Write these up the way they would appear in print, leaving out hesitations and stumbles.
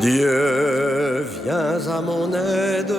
Dieu, viens à mon aide.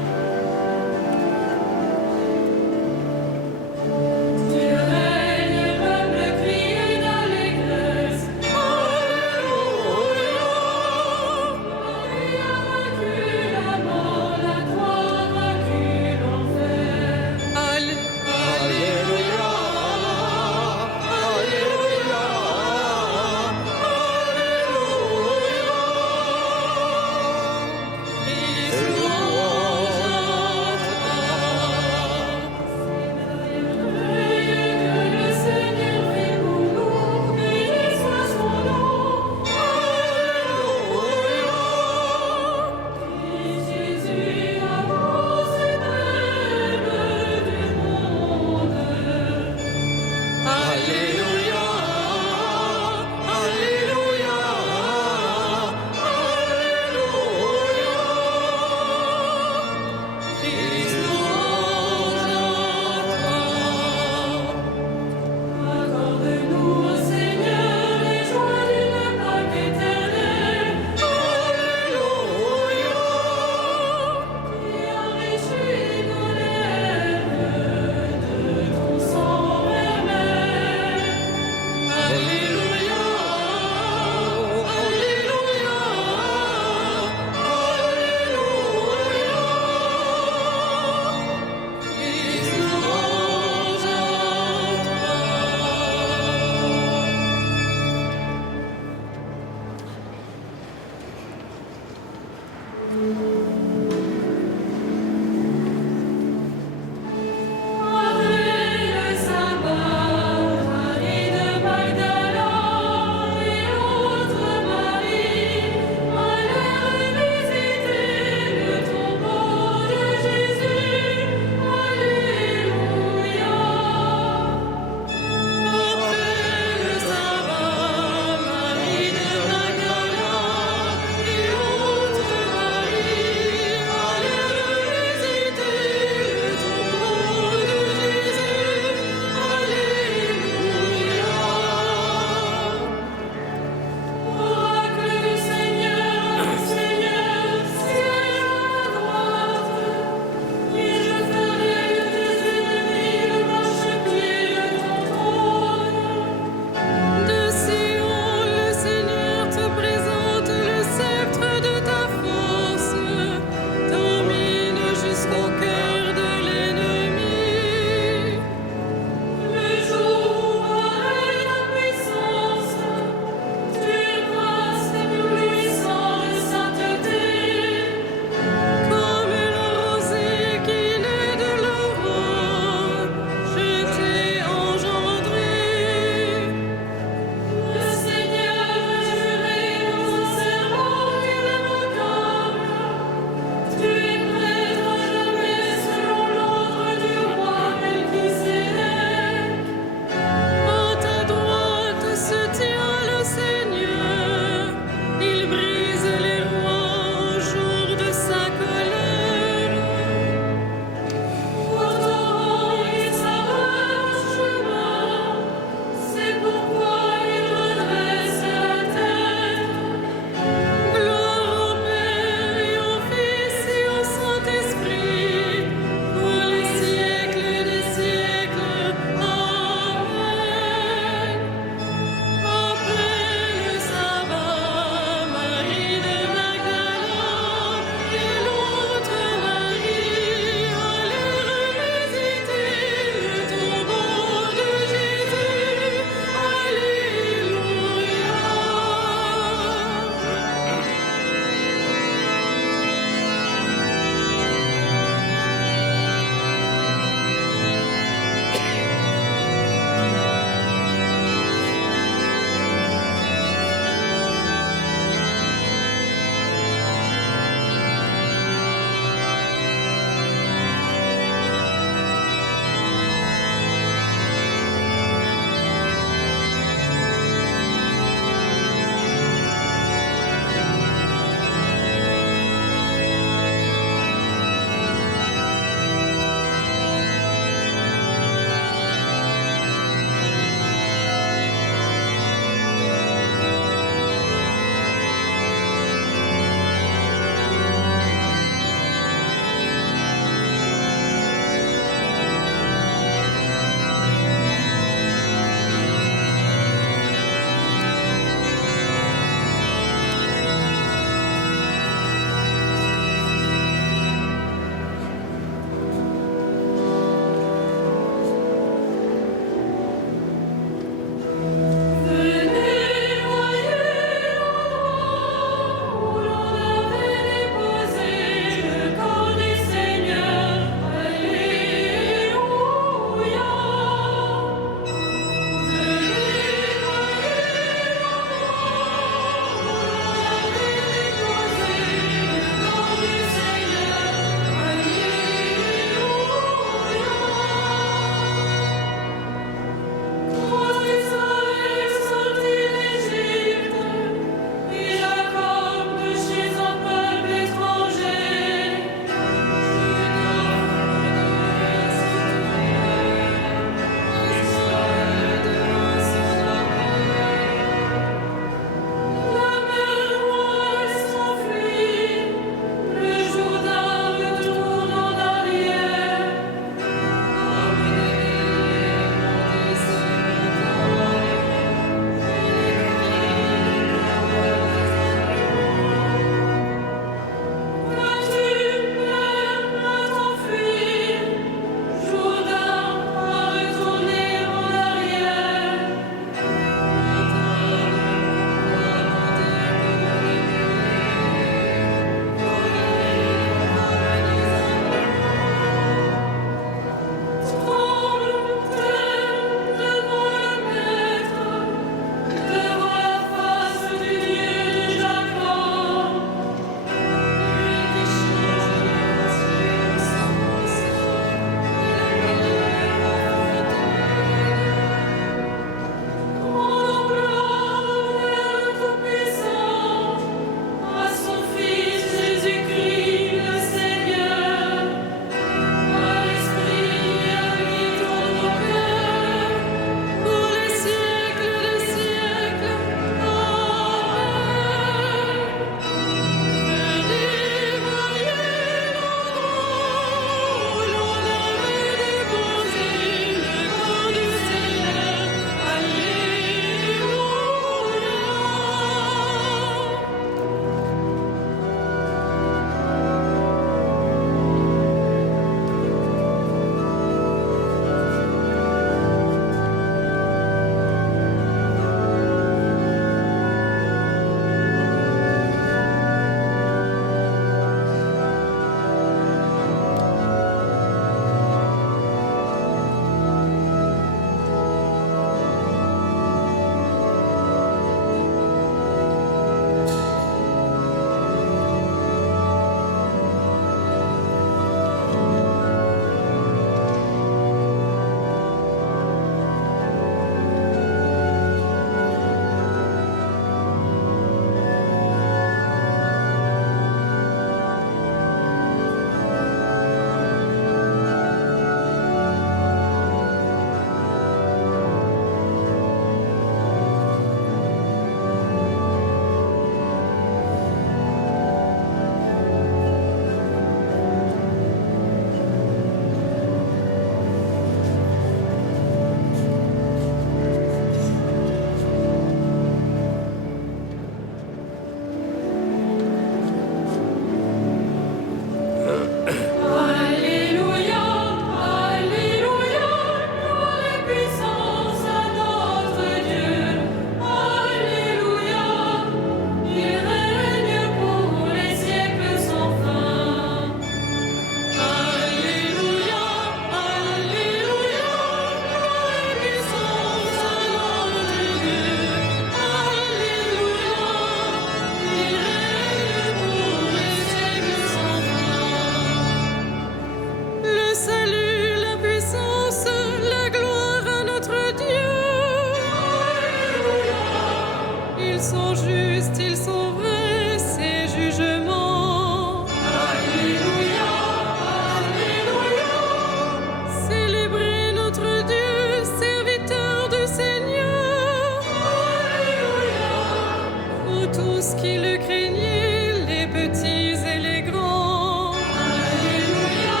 qui le craignaient, les petits et les grands. Alléluia,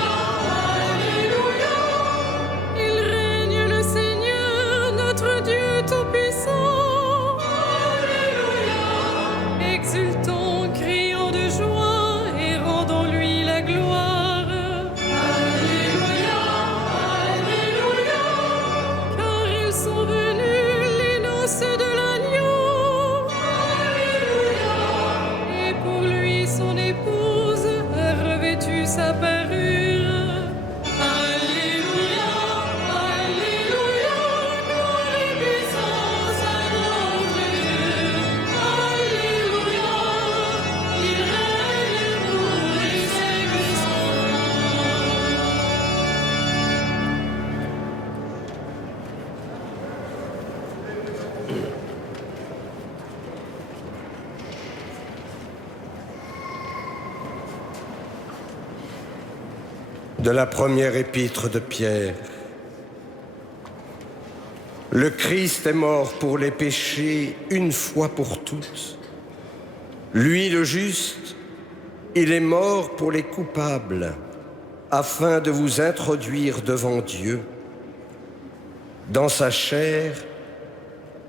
Alléluia. Il règne le Seigneur, notre Dieu Tout-Puissant. Alléluia. Exultons, crions de joie et rendons-lui la gloire. Alléluia, Alléluia. Car ils sont venus les noces de l'agneau. Alléluia. Et pour lui son épouse a revêtu sa parure. Alléluia, Alléluia. Gloire et puissance à notre Dieu. Alléluia. Il règne pour les siècles sans De la première épître de Pierre. Le Christ est mort pour les péchés une fois pour toutes. Lui, le juste, il est mort pour les coupables, afin de vous introduire devant Dieu. Dans sa chair,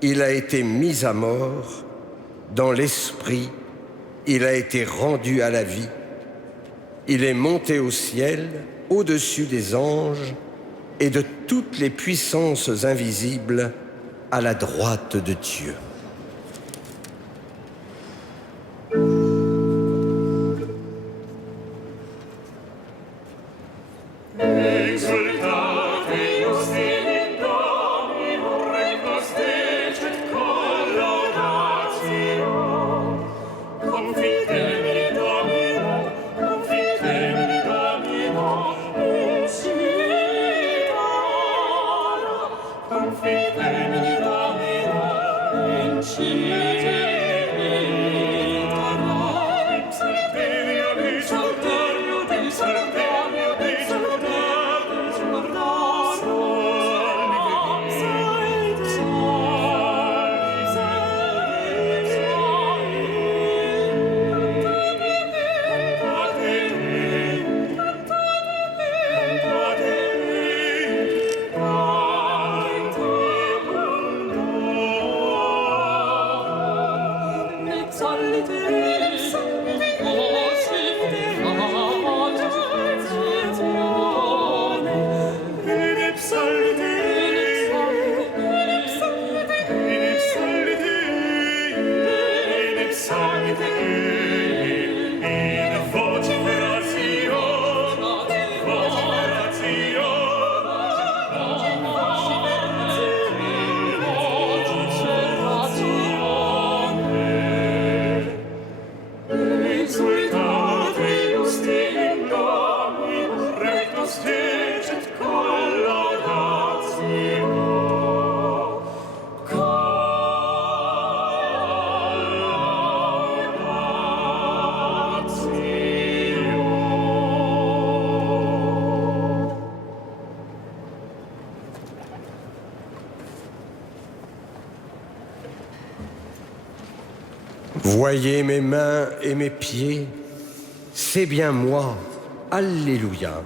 il a été mis à mort, dans l'esprit, il a été rendu à la vie. Il est monté au ciel, au-dessus des anges et de toutes les puissances invisibles, à la droite de Dieu. Voyez mes mains et mes pieds, c'est bien moi. Alléluia.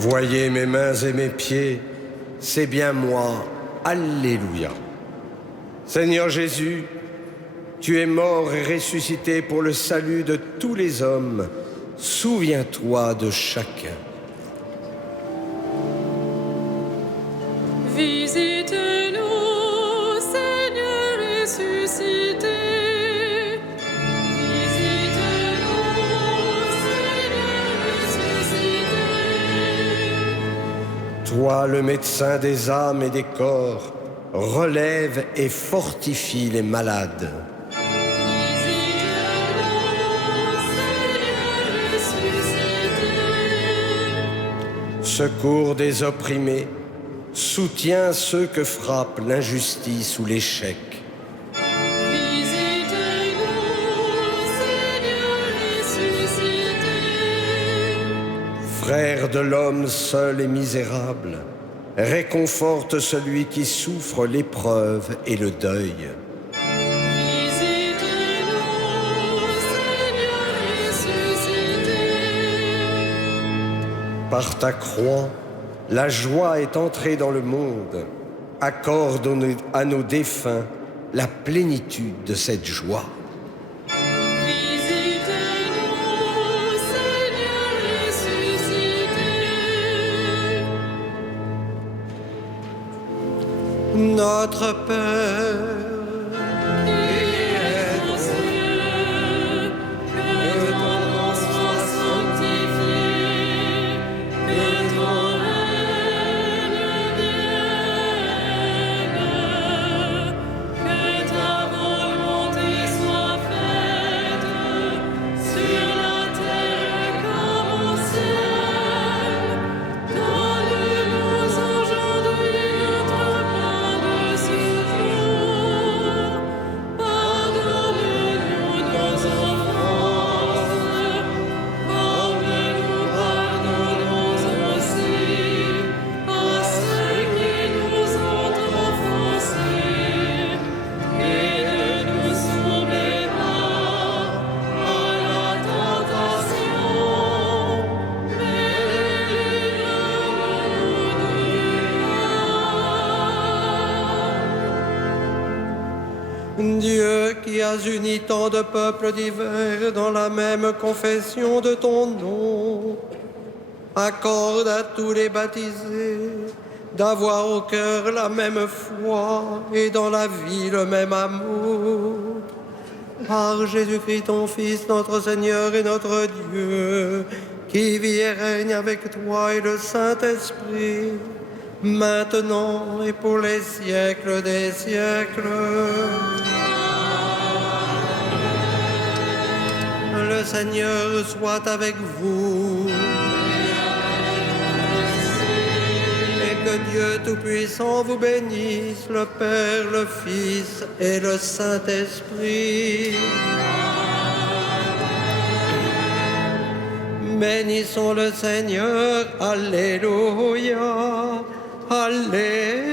Voyez mes mains et mes pieds, c'est bien moi. Alléluia. Seigneur Jésus, tu es mort et ressuscité pour le salut de tous les hommes. Souviens-toi de chacun. Visite-nous, Seigneur ressuscité. Visite-nous, Seigneur ressuscité. Toi, le médecin des âmes et des corps, relève et fortifie les malades. Secours des opprimés, soutiens ceux que frappe l'injustice ou l'échec. Frère de l'homme seul et misérable, réconforte celui qui souffre l'épreuve et le deuil. Par ta croix, la joie est entrée dans le monde. Accorde à nos défunts la plénitude de cette joie. Notre Père, Dieu qui as uni tant de peuples divers dans la même confession de ton nom, accorde à tous les baptisés d'avoir au cœur la même foi et dans la vie le même amour. Par Jésus-Christ, ton Fils, notre Seigneur et notre Dieu, qui vit et règne avec toi et le Saint-Esprit, maintenant et pour les siècles des siècles. Le Seigneur soit avec vous. Et que Dieu Tout-Puissant vous bénisse, le Père, le Fils et le Saint-Esprit. Bénissons le Seigneur. Alléluia. Alléluia.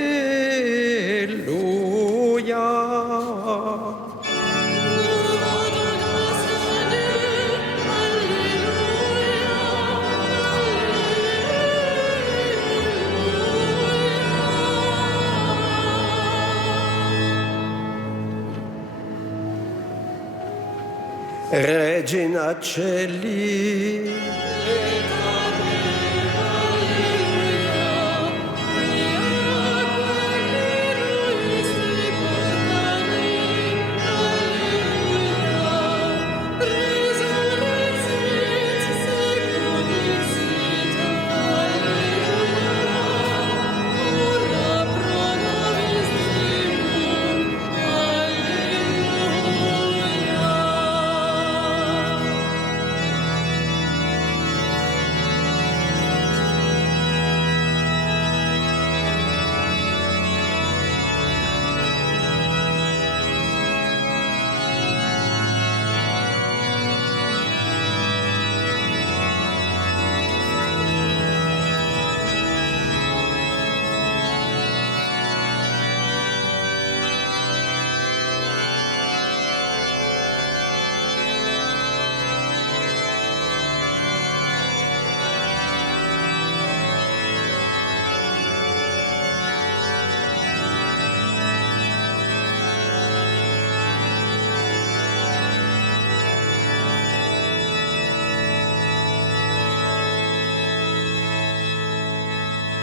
Regina Celi.